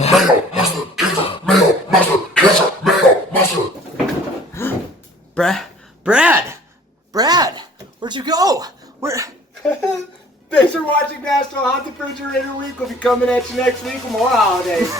mayo, mustard, ketchup, mayo, mustard, ketchup, mayo, mustard. Brad, where'd you go? Where? Thanks for watching National Hot Refrigerator Week. We'll be coming at you next week with more holidays.